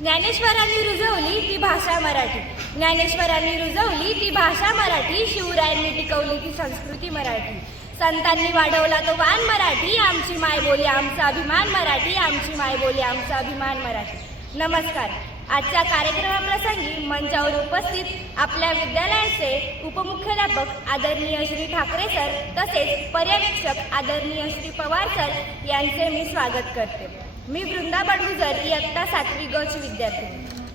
ज्ञानेश्वरांनी रुजवली ती भाषा मराठी. ज्ञानेश्वरांनी रुजवली ती भाषा मराठी शिवरायांनी टिकवली ती संस्कृती मराठी. संतांनी वाढवला तो वान मराठी आमची मायबोली आमचा अभिमान मराठी आमची मायबोली आमचा अभिमान मराठी. नमस्कार. आजच्या कार्यक्रमाप्रसंगी मंचावर उपस्थित आपल्या विद्यालयाचे उपमुख्याध्यापक आदरणीय श्री ठाकरे सर तसेच पर्यवेक्षक आदरणीय श्री पवार सर यांचे मी स्वागत करते. मी वृंदा बडगुजर इयत्ता सातवी गच विद्यार्थी.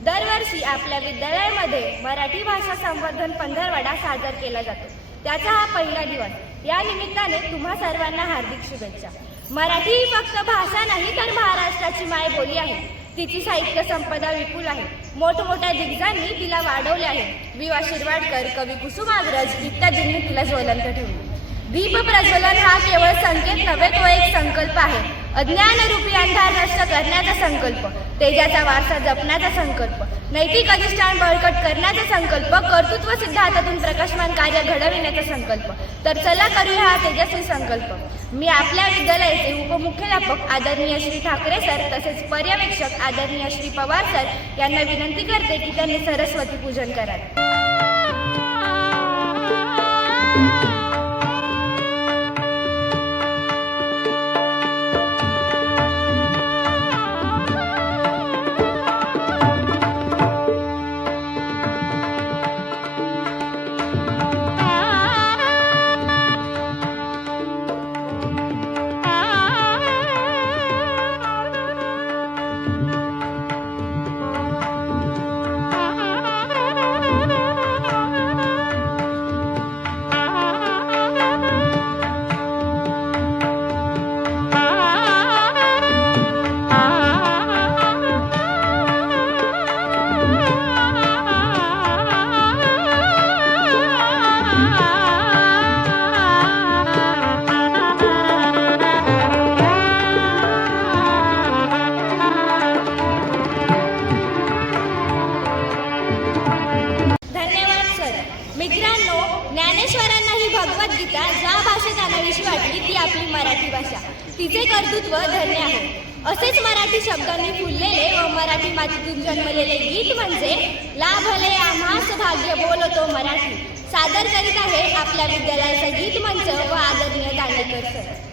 दरवर्षी आपल्या विद्यालयामध्ये मराठी भाषा संवर्धन पंधरवाडा साजर केला जातो. त्याचा हा पहिला दिवस. या निमित्ताने तुम्हा सर्वांना हार्दिक शुभेच्छा. मराठी ही फक्त भाषा नाही तर महाराष्ट्राची मायबोली आहे. तिची साहित्य संपदा विपुल आहे. मोठमोठ्या दिग्गजांनी तिला वाढवले आहे. विवा शिरवाडकर कवी कुसुमाग्रज इत्यादींनी तिला ज्वलंत ठेवले. दीप प्रज्वलन हा केवळ संकेत नव्हे तो एक संकल्प आहे. अज्ञानरूपी अंधार नष्ट करण्याचा संकल्प तेजाचा वारसा जपण्याचा संकल्प नैतिक अधिष्ठान बळकट करण्याचा संकल्प कर्तृत्व सिद्धांतातून प्रकाशमान कार्य घडविण्याचा संकल्प. तर चला करूया हा तेजस्वी संकल्प. मी आपल्या विद्यालयाचे उपमुख्याध्यापक आदरणीय श्री ठाकरे सर तसेच पर्यवेक्षक आदरणीय श्री पवार सर यांना विनंती करते की त्यांनी सरस्वती पूजन करावे. भाग्य बोलतो मराठी. सादर करीत आहे आपल्या विद्यालयाचा गीत मंच व आदरणीय दांडेकर सर.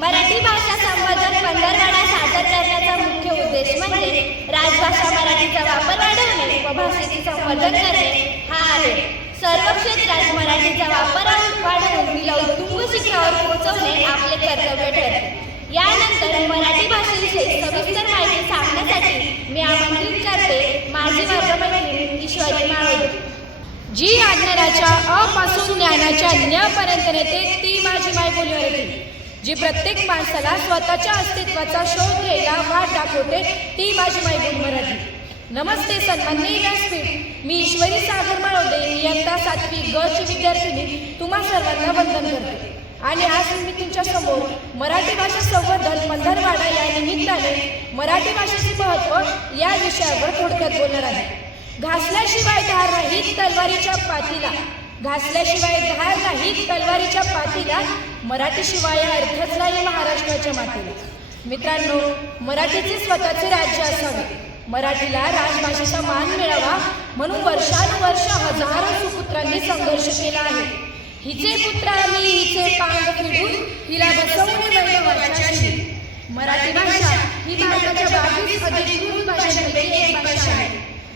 मराठी भाषा संवर्धन पंधरवाडा सादर करण्याचा मुख्य उद्देश म्हणजे राजभाषा मराठीचा वापर वाढवणे व भाषेचे संवर्धन करणे हा आहे. सर्व क्षेत्रात मराठीचा वापर वाढवून तिला उत्तुंग शिखरावर पोहोचवणे आपले कर्तव्य ठरते. यानंतर मराठी भाषेविषयी सविस्तर माहिती सांगण्यासाठी मी आमंत्रित करते माझी वर्गमैत्रीण ईश्वरी माळोदे जी आज्ञानाच्या अपासून ज्ञानाच्या ज्ञापर्यंत नेते ती माझी मायबोली होती जी प्रत्येक माणसाला स्वतःच्या अस्तित्वाचा शोध घ्यायला वाट दाखवते ती माझी मायबोली मराठी. नमस्ते सन्माननीय व्यासपीठ. मी ईश्वरी सागर माळोदे इयत्ता सातवी गची विद्यार्थिनी तुम्हा सर्वांना वंदन करते. आणि आज मी तुमच्यासमोर मराठी भाषा संवर्धन पंधरवाडा या निमित्ताने मराठी भाषेचे महत्त्व या विषयावर थोडक्यात बोलणार आहे. घासल्याशिवाय धार नाहीत तलवारीच्या पातीला. घासल्याशिवाय धार नाही तलवारीच्या पातीला मराठीशिवाय अर्थच नाही महाराष्ट्राच्या मातीला. मित्रांनो मराठीचे स्वतःचे राज्य असावे. मराठीला राजभाषेचा मान मिळावा म्हणून वर्षानुवर्ष हजारो सुपुत्रांनी संघर्ष केला आहे. हिचे पुत्र आम्ही हिचे पांग फिरून हिला बसवणे म्हणजे मराठी भाषा ही भारताच्या बावीस अधिकृत भाषांपैकी एक भाषा आहे.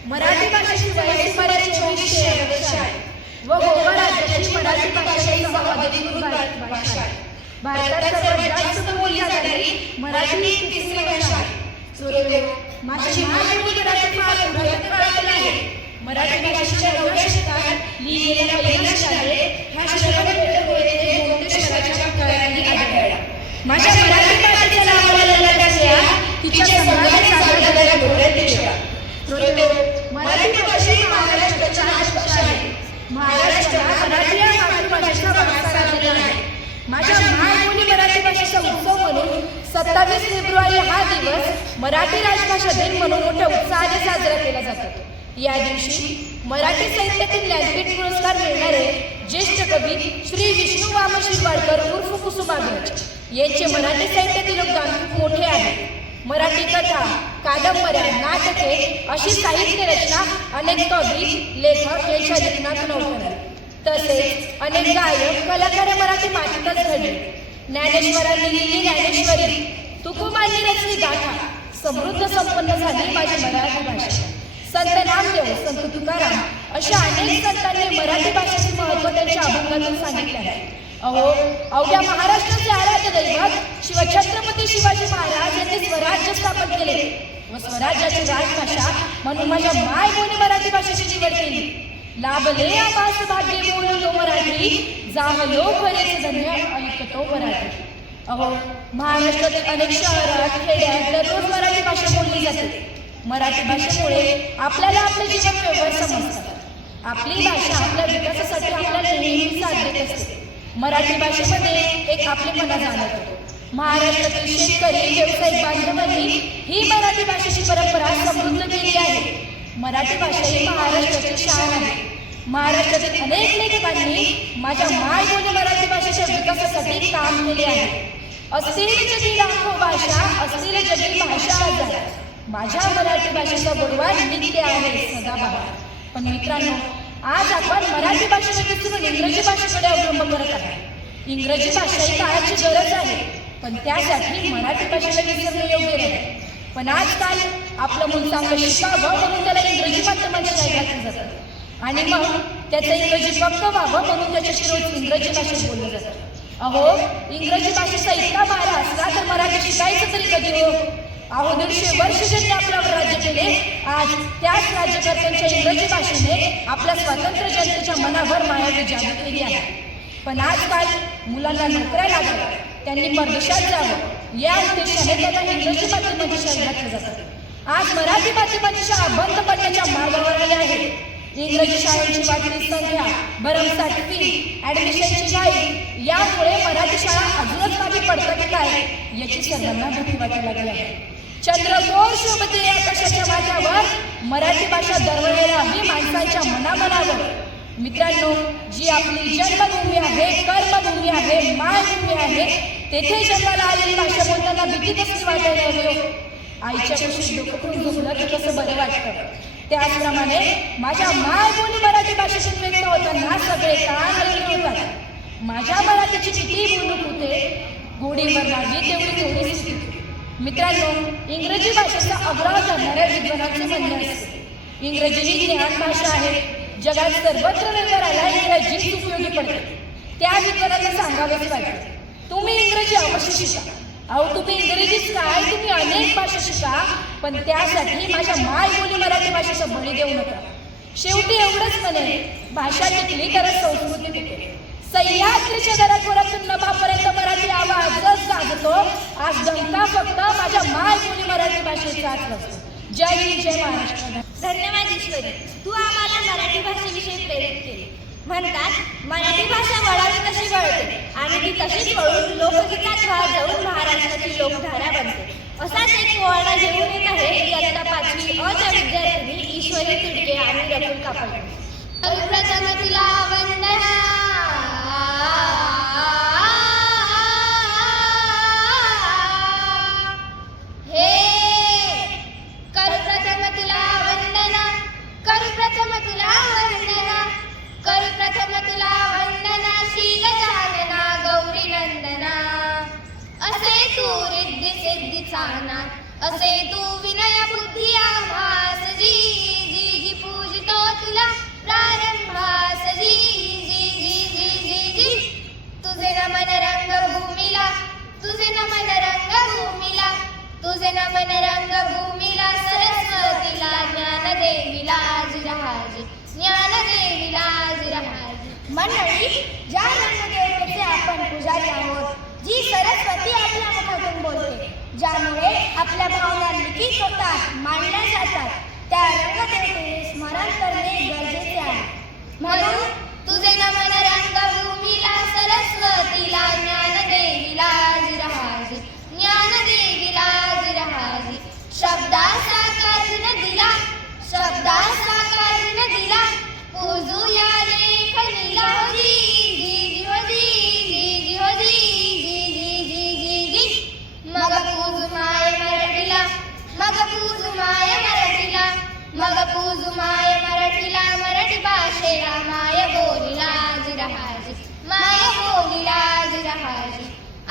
मराठी भाषेची वय सुमारे चोवीसशे वर्ष आहे. व गोवा राज्याची मराठी भाषा ही भाषा आहे. भारतात सर्वात जास्त बोलली जाणारी मराठी तिसरी भाषा आहे. श्रोते, माझी महाराष्ट्री मराठी काळातील आहे. मराठी भाषेच्या नवव्या शतकात लिहिलेल्या पहिल्या शाळेत ह्या शतकात होते गोमतेश्वराच्या काळातली आढळला माझ्या मराठी भाषेच्या नावाला लागल्या तिच्या संग्रहाने सादर झालेल्या गोऱ्याच्या श्रोते, मराठी भाषा ही महाराष्ट्राची राजभाषा आहे महाराष्ट्राला मराठी या मातृभाषेचा वारसा लाभलेला आहे माझ्या मायबोली मराठी भाषेचा उत्सव म्हणून सत्तावीस फेब्रुवारी हा दिवस मराठी राजभाषा दिन म्हणून मोठ्या उत्साहाने साजरा केला जातो. या दिवशी मराठी साहित्यातील ज्ञानपीठ पुरस्कार मिळणारे ज्येष्ठ कवी श्री विष्णू वाम शिरवाडकर उर्फ कुसुमाग्रज यांचे मराठी साहित्यातील योगदान खूप मोठे आहे. मराठी कथा कादंबऱ्या नाटके अशी साहित्य रचना अनेक कवी लेखक यांच्या लेखनातून उठवली तसेच अनेक गायक कलाकार मराठी मातीतच घडले. ज्ञानेश्वरांनी लिहिली ज्ञानेश्वरी. तुकुमांनी रचली गाथा. समृद्ध संपन्न झाली माझी मराठी भाषा. संत नामदेव संत तुकाराम अशा अनेक संतांनी मराठी भाषेचे महत्त्व त्यांच्या अभंगातून सांगितले आहे. अहो अवघ्या महाराष्ट्राचे आराध्य दैवत शिवछत्रपती शिवाजी महाराज यांनी स्वराज्य स्थापन केले. व स्वराज्याची राजभाषा म्हणून माझ्या मायबोली मराठी भाषेची निवड केली. लाभले. आवास भाग्य बोललो मराठी. जाहलो खरेच धन्य ऐकतो मराठी. अहो महाराष्ट्रातील अनेक शहरात खेड्यात दररोज मराठी भाषा बोलली जाते. मराठी भाषेमुळे आपल्याला आपले जीवन व्यवहार समजतात. आपली भाषा आपल्या विकासासाठी आपल्याला नेहमी साथ देत असते. मराठी भाषेमध्ये एक आपलेपणा जाणवतो. महाराष्ट्रातील शेतकरी व्यावसायिक बांधवांनी ही मराठी भाषेची परंपरा समृद्ध केली आहे. मराठी भाषा ही महाराष्ट्राची शान आहे. महाराष्ट्रातील अनेक लेखकांनी माझ्या मायबोली मराठी भाषेच्या विकासासाठी काम केले आहे. असतील जगी लाखो भाषा असतील जगी भाषा हजार माझ्या मराठी भाषेचा गोडवा नित्य आहे सदाबहार पण मित्रांनो आज आपण मराठी भाषेच्या विसरून इंग्रजी भाषेकडे अवलंब करत आहे इंग्रजी भाषा ही काळाची गरज आहे. पण त्यासाठी मराठी भाषेला विसरणे योग्य नाही. पण आजकाल आपलं मूल चांगलं शिकावं म्हणून त्याला इंग्रजी माध्यमाची शाळा घातली जातात आणि मग त्याचं इंग्रजी पक्क व्हावं म्हणून त्याच्याशी रोज इंग्रजी भाषेत बोललं जातं. अहो इंग्रजी भाषेचा इतका मारा असला तर मराठी शिकायचं तरी कधी हो? अहो दीडशे वर्ष ज्यांनी आपल्यावर राज्य केले आज त्याच राज्यकर्त्यांच्या इंग्रजी भाषेने आपल्या स्वातंत्र्य जनतेच्या मनावर मायावी जादू केली आहे. पण आजकाल मुलांना नोकऱ्या लागल्या? त्यांनी परदेशात जावं. या उद्देशाने त्यांना इंग्रजी माध्यमाची शाळा घातली आज मराठी माध्यमाची शाळा बंद पडण्याच्या मार्गावर आल्या आहेत. इंग्रजी शाळांची वाढती संख्या भरमसाठ फी ऍडमिशनची घाई यामुळे मराठी शाळा अजूनच मागे पडतात की काय याची सर्वांना भीती वाटू लागली आहे. चंद्रकोर शोभते आकाशाच्या माझ्यावर मराठी भाषा दरवळायला हवी माणसांच्या मनामनावर मित्रांनो जी आपली जन्मभूमी आहे कर्मभूमी आहे मायभूमी आहे तेथे जन्माला आलेली भाषा बोलताना भीती कसं वाटायला लागलो हो? आईच्या कुशीत डोकं झोपलं की कसं बरं वाटतं? त्याचप्रमाणे माझ्या मायबोली मराठी भाषेतून व्यक्त होताना सगळे कान होतात माझ्या मराठीची किती बोलूक होते गोडीवर लागली तेवढी थोडी स्थिती मित्रांनो इंग्रजी भाषेचा अग्रह करणाऱ्या विद्वानाचे म्हणणे असते. इंग्रजी ही ज्ञान भाषा आहे. जगात सर्वत्र व्यवहाराला इंग्रजीच उपयोगी पडते. त्या विद्वानांना सांगावेच पाहिजे. तुम्ही इंग्रजी अवश्य शिका. अहो तुम्ही इंग्रजीच काय? तुम्ही अनेक भाषा शिका पण त्यासाठी माझ्या मायबोली मराठी भाषेचा बळी देऊ नका. शेवटी एवढंच म्हणे भाषा टिकली तरच संस्कृती टिकेल. सह्याद्रीच्या दराखोरातून नभापर्यंत मराठी आवाजच गाजतो आज डंका फक्त माझ्या मायबोली मराठी भाषेचा जय हिंद जय महाराष्ट्र. धन्यवाद ईश्वरी. तू आम्हाला मराठी भाषेविषयी प्रेरित केले. म्हणतात मराठी भाषा वळावी तशी वळते आणि ती तशीच वळून लोकगीतात वाह जाऊन महाराष्ट्राची लोकधारा बनते. असाच एक पोवाडा घेऊन येत आहे इयत्ता पाचवी अच्या ईश्वरी तिडके आणि रकुल कापड. प्रथम तिला वंदना. सिद्धीचा असे तू विनय बुद्धी आभास जी जी जी पूजितो तुला प्रारंभास जी जी जी जी जी जी. तुझे नमन रंग भूमीला तुझे नमन रंग भूमीला तुझे नमन रंग भूमीला सरस्वतीला ज्ञान देवीला जिरहाजी ज्ञान देवीला जिरहाजी मंडळी ज्या रंगदेवतेचे आपण पुजारी आहोत जी सरस्वती आपल्या मुखातून बोलते ज्यामुळे आपल्या भावना लिखित होतात मांडल्या जातात. त्या रंगदेवतेचे स्मरण करणे गरजेचे आहे. म्हणून तुझे नमन रंगभूमीला सरस्वतीला ज्ञान देवीला जिरहाजी ज्ञान देवीला जिरहाजी. शब्दा साकार दिला शब्दा साकार दिला. पूजू या लेखनीला जिरहाजी माय बोलीला जिरहाजी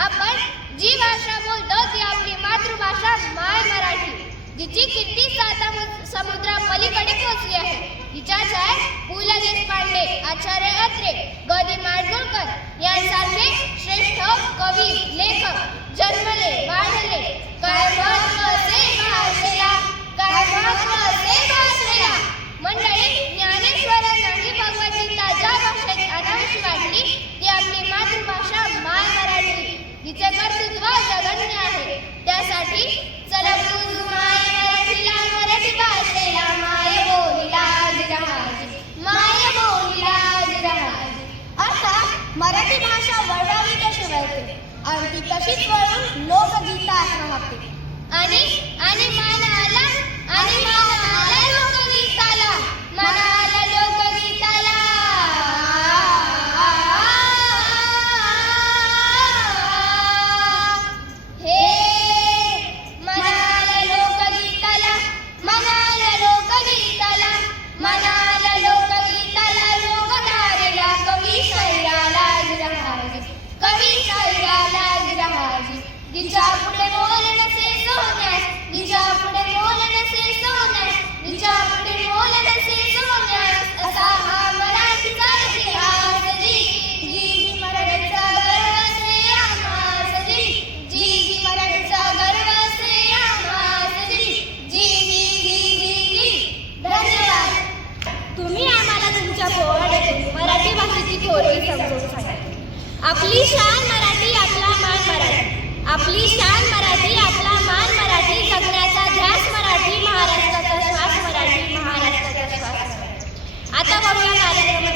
आपण जी भाषा बोलतो ती आपली मातृभाषा माय मराठी जिची किती साता समुद्रा पलीकडे पोहोचली आहे. हिच्या छाय पु ल देशपांडे आचार्य अत्रे गदी माडगुळकर यांसारखे श्रेष्ठ कवी लेखक जन्मले वाढले काय महत्त्व असे भाषेला काय महत्त्व असे भाषेला मंडळी ज्ञानेश्वरांनाही भगवद्गीता ज्या भाषेत अनावशी वाटली ती आपली मातृभाषा माय मराठी हिचे कर्तृत्व जगन्य आहे त्यासाठी चला पूजू माय मराठीला मराठी भाषेला माय बोलीला जिरहाजी माय बोलीला जिरहाजी अर्थात मराठी भाषा वळवावी कशी वळते आणि ती तशीच वळून लोकगीतात राहते आणि आणि मान आला आणि मान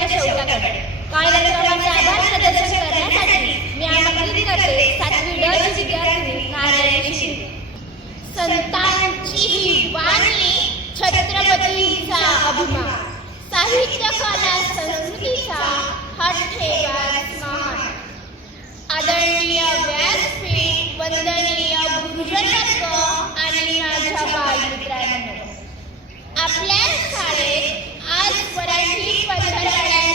शेवटाकडे. आभार प्रदर्शन करण्यासाठी मी आमंत्रित करते. सातवी ड संतांची ही वाणी छत्रपतींचा अभिमान. साहित्य कला संस्कृतीचा हा ठेवा आदरणीय व्यासपीठ वंदनीय गुरुजनवर्ग आणि माझ्या बालमित्रांनो आपल्या शाळेत आज मराठी पंधरवड्याचा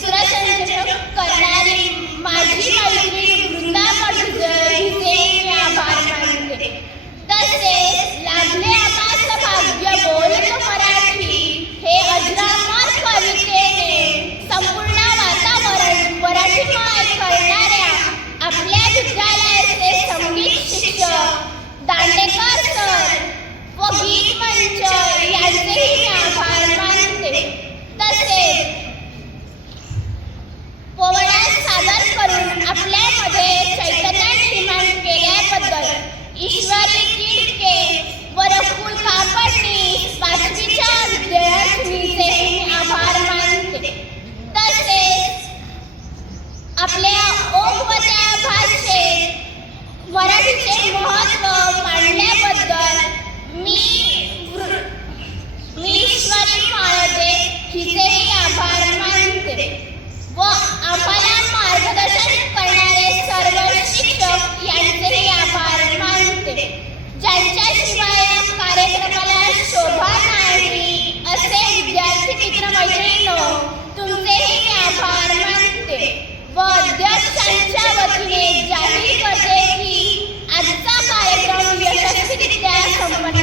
सूत्रसंचलन करणारी somebody